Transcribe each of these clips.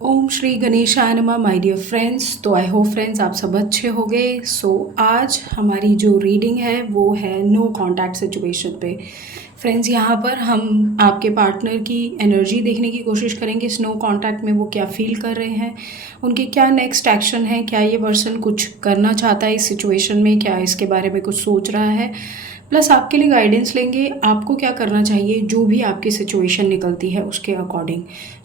ओम श्री गणेशाय नमः my dear friends. तो आई होप फ्रेंड्स आप सब अच्छे होंगे। आज हमारी जो रीडिंग है वो है नो कांटेक्ट सिचुएशन पे। फ्रेंड्स यहाँ पर हम आपके पार्टनर की एनर्जी देखने की कोशिश करेंगे इस नो कांटेक्ट में। वो क्या फील कर रहे हैं, उनके क्या नेक्स्ट एक्शन है, क्या ये पर्सन कुछ करना चाहता है इस सिचुएशन में, क्या इसके बारे में कुछ सोच रहा है। प्लस आपके लिए गाइडेंस लेंगे आपको क्या करना चाहिए जो भी आपकी सिचुएशन निकलती है उसके अकॉर्डिंग।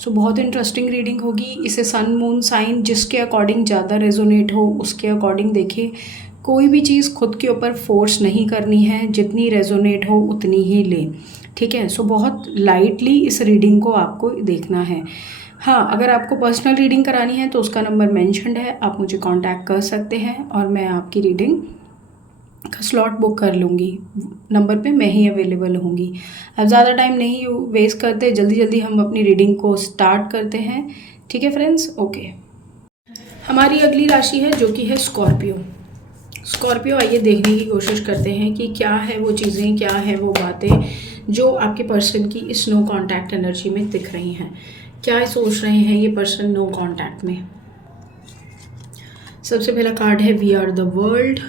बहुत इंटरेस्टिंग रीडिंग होगी। इसे सन मून साइन जिसके अकॉर्डिंग ज़्यादा रेजोनेट हो उसके अकॉर्डिंग देखिए। कोई भी चीज़ खुद के ऊपर फोर्स नहीं करनी है, जितनी रेजोनेट हो उतनी ही ले, ठीक है। बहुत लाइटली इस रीडिंग को आपको देखना है। हाँ, अगर आपको पर्सनल रीडिंग करानी है तो उसका नंबर मेंशन्ड है, आप मुझे कांटेक्ट कर सकते हैं और मैं आपकी रीडिंग का स्लॉट बुक कर लूँगी। नंबर पे मैं ही अवेलेबल होंगी। अब ज़्यादा टाइम नहीं वेस्ट करते, जल्दी जल्दी हम अपनी रीडिंग को स्टार्ट करते हैं, ठीक है फ्रेंड्स। ओके, हमारी अगली राशि है जो कि है स्कॉर्पियो। स्कॉर्पियो, आइए देखने की कोशिश करते हैं कि क्या है वो चीज़ें, क्या है वो बातें जो आपके पर्सन की इस नो कांटेक्ट एनर्जी में दिख रही हैं। क्या सोच रहे हैं ये पर्सन नो कांटेक्ट में। सबसे पहला कार्ड है वी आर द वर्ल्ड,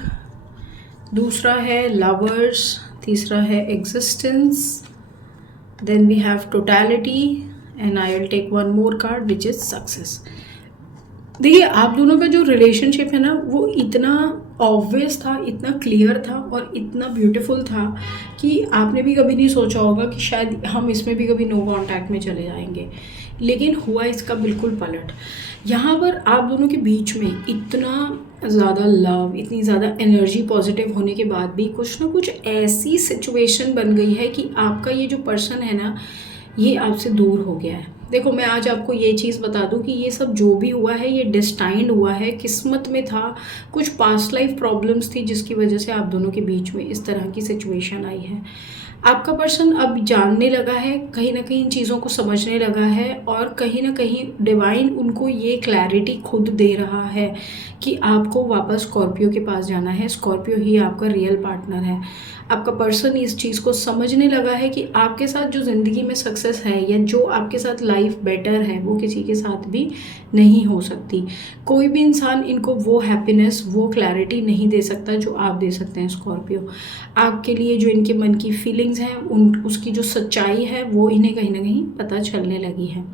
दूसरा है लवर्स, तीसरा है existence, then we have totality and I will take one more card which is success. देखिए, आप दोनों का जो रिलेशनशिप है ना वो इतना ऑब्वियस था, इतना क्लियर था और इतना ब्यूटीफुल था कि आपने भी कभी नहीं सोचा होगा कि शायद हम इसमें भी कभी नो कांटेक्ट में चले जाएंगे। लेकिन हुआ इसका बिल्कुल पलट। यहाँ पर आप दोनों के बीच में इतना ज़्यादा लव, इतनी ज़्यादा एनर्जी पॉजिटिव होने के बाद भी कुछ ना कुछ ऐसी सिचुएशन बन गई है कि आपका ये जो पर्सन है ना ये आपसे दूर हो गया है। देखो, मैं आज आपको ये चीज़ बता दूं कि ये सब जो भी हुआ है ये डिस्टाइंड हुआ है, किस्मत में था। कुछ पास्ट लाइफ प्रॉब्लम्स थी जिसकी वजह से आप दोनों के बीच में इस तरह की सिचुएशन आई है। आपका पर्सन अब जानने लगा है, कहीं ना कहीं इन चीज़ों को समझने लगा है और कहीं ना कहीं डिवाइन उनको ये क्लैरिटी खुद दे रहा है कि आपको वापस स्कॉर्पियो के पास जाना है। स्कॉर्पियो ही आपका रियल पार्टनर है। आपका पर्सन इस चीज़ को समझने लगा है कि आपके साथ जो ज़िंदगी में सक्सेस है या जो आपके साथ लाइफ बेटर है वो किसी के साथ भी नहीं हो सकती। कोई भी इंसान इनको वो हैप्पीनेस, वो क्लैरिटी नहीं दे सकता जो आप दे सकते हैं स्कॉर्पियो। आपके लिए जो इनके मन की फीलिंग्स हैं उसकी जो सच्चाई है वो इन्हें कहीं ना कहीं पता चलने लगी है।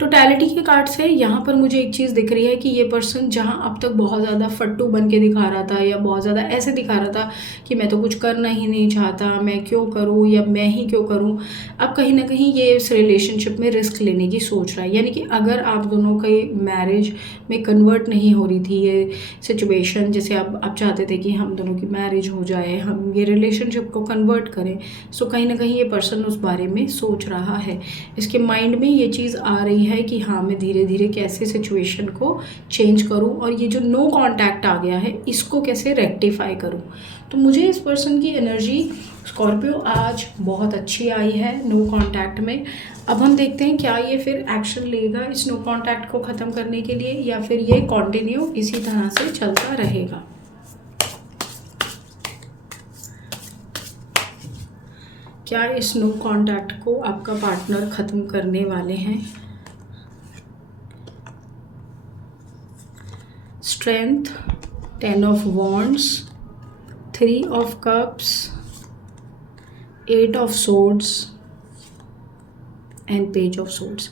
टोटलिटी के कार्ड से यहाँ पर मुझे एक चीज़ दिख रही है कि ये पर्सन जहाँ अब तक बहुत ज़्यादा फट्टू बन के दिखा रहा था या बहुत ज़्यादा ऐसे दिखा रहा था कि मैं तो कुछ करना ही नहीं चाहता, मैं क्यों करूँ या मैं ही क्यों करूँ, अब कहीं ना कहीं ये इस रिलेशनशिप में रिस्क लेने की सोच रहा है। यानी कि अगर आप दोनों के मैरिज में कन्वर्ट नहीं हो रही थी ये सिचुएशन, जैसे आप चाहते थे कि हम दोनों की मैरिज हो जाए, हम ये रिलेशनशिप को कन्वर्ट करें, सो कहीं ना कहीं ये पर्सन उस बारे में सोच रहा है। इसके माइंड में ये चीज़ आ रही है कि हाँ, मैं धीरे धीरे कैसे सिचुएशन को चेंज करूं और ये जो नो कांटेक्ट आ गया है इसको कैसे रेक्टिफाई करूं। तो मुझे इस पर्सन की एनर्जी स्कॉर्पियो आज बहुत अच्छी आई है नो कांटेक्ट में। अब हम देखते हैं क्या ये फिर एक्शन लेगा इस नो कांटेक्ट को ख़त्म करने के लिए या फिर ये कंटिन्यू इसी तरह से चलता रहेगा। क्या इस नो कांटेक्ट को आपका पार्टनर ख़त्म करने वाले हैं। Strength, 10 of wands, 3 of cups, 8 of swords and page of swords.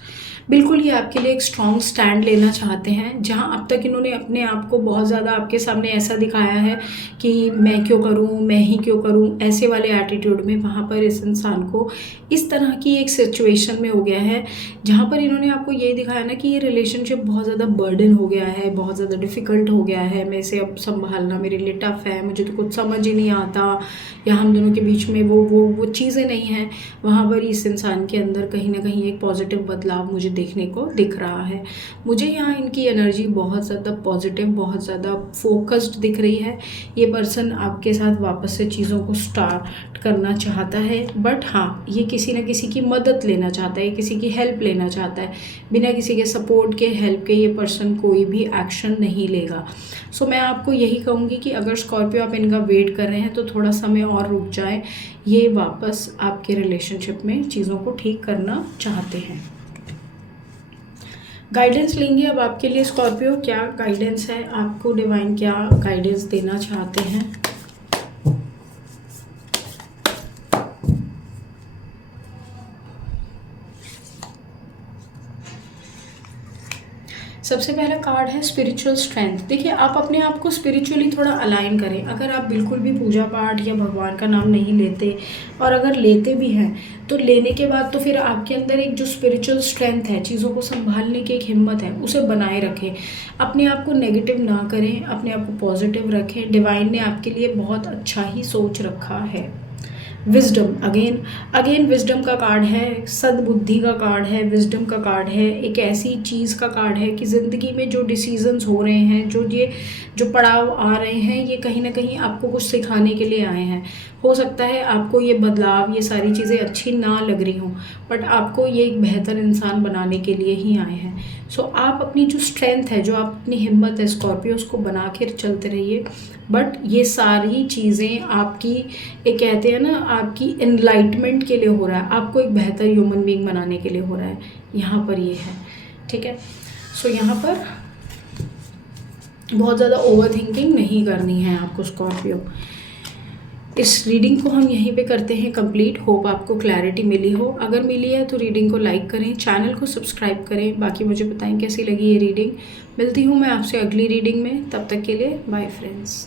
बिल्कुल ये आपके लिए एक स्ट्रॉन्ग स्टैंड लेना चाहते हैं। जहां अब तक इन्होंने अपने आप को बहुत ज़्यादा आपके सामने ऐसा दिखाया है कि मैं क्यों करूं, मैं ही क्यों करूं, ऐसे वाले एटीट्यूड में, वहां पर इस इंसान को इस तरह की एक सिचुएशन में हो गया है जहां पर इन्होंने आपको ये दिखाया ना कि ये रिलेशनशिप बहुत ज़्यादा बर्डन हो गया है, बहुत ज़्यादा डिफ़िकल्ट हो गया है, मैं इसे अब संभालना मेरे लिए टफ़ है, मुझे तो कुछ समझ ही नहीं आता, या हम दोनों के बीच में वो चीज़ें नहीं हैं। वहाँ पर इस इंसान के अंदर कहीं ना कहीं एक पॉजिटिव बदलाव मुझे देखने को दिख रहा है। मुझे यहाँ इनकी एनर्जी बहुत ज़्यादा पॉजिटिव, बहुत ज़्यादा फोकस्ड दिख रही है। ये पर्सन आपके साथ वापस से चीज़ों को स्टार्ट करना चाहता है, बट हाँ, ये किसी न किसी की मदद लेना चाहता है, किसी की हेल्प लेना चाहता है। बिना किसी के सपोर्ट के, हेल्प के ये पर्सन कोई भी एक्शन नहीं लेगा। सो मैं आपको यही कहूँगी कि अगर स्कॉर्पियो आप इनका वेट कर रहे हैं तो थोड़ा समय और रुक जाए। ये वापस आपके रिलेशनशिप में चीज़ों को ठीक करना चाहते हैं। गाइडेंस लेंगे अब आपके लिए स्कॉर्पियो, क्या गाइडेंस है आपको, डिवाइन क्या गाइडेंस देना चाहते हैं। सबसे पहला कार्ड है स्पिरिचुअल स्ट्रेंथ। देखिए आप अपने आप को स्पिरिचुअली थोड़ा अलाइन करें। अगर आप बिल्कुल भी पूजा पाठ या भगवान का नाम नहीं लेते, और अगर लेते भी हैं तो लेने के बाद तो फिर आपके अंदर एक जो स्पिरिचुअल स्ट्रेंथ है, चीज़ों को संभालने की एक हिम्मत है, उसे बनाए रखें। अपने आप को नेगेटिव ना करें, अपने आप को पॉजिटिव रखें। डिवाइन ने आपके लिए बहुत अच्छा ही सोच रखा है। विजडम, अगेन विजडम का कार्ड है, सद्बुद्धि का कार्ड है, विजडम का कार्ड है। एक ऐसी चीज़ का कार्ड है कि ज़िंदगी में जो डिसीजंस हो रहे हैं, जो पड़ाव आ रहे हैं, ये कहीं ना कहीं आपको कुछ सिखाने के लिए आए हैं। हो सकता है आपको ये बदलाव, ये सारी चीज़ें अच्छी ना लग रही हों, बट आपको ये एक बेहतर इंसान बनाने के लिए ही आए हैं। सो आप अपनी जो स्ट्रेंथ है, जो आप अपनी हिम्मत है स्कॉर्पियो, उसको बना के चलते रहिए। बट ये सारी चीज़ें आपकी, एक कहते हैं ना, आपकी एनलाइटमेंट के लिए हो रहा है, आपको एक बेहतर ह्यूमन बीइंग बनाने के लिए हो रहा है। यहाँ पर ये है, ठीक है। सो यहाँ पर बहुत ज़्यादा ओवर थिंकिंग नहीं करनी है आपको स्कॉर्पियो। इस रीडिंग को हम यहीं पे करते हैं कंप्लीट। होप आपको क्लैरिटी मिली हो। अगर मिली है तो रीडिंग को लाइक करें, चैनल को सब्सक्राइब करें, बाकी मुझे बताएं कैसी लगी ये रीडिंग। मिलती हूँ मैं आपसे अगली रीडिंग में, तब तक के लिए बाय फ्रेंड्स।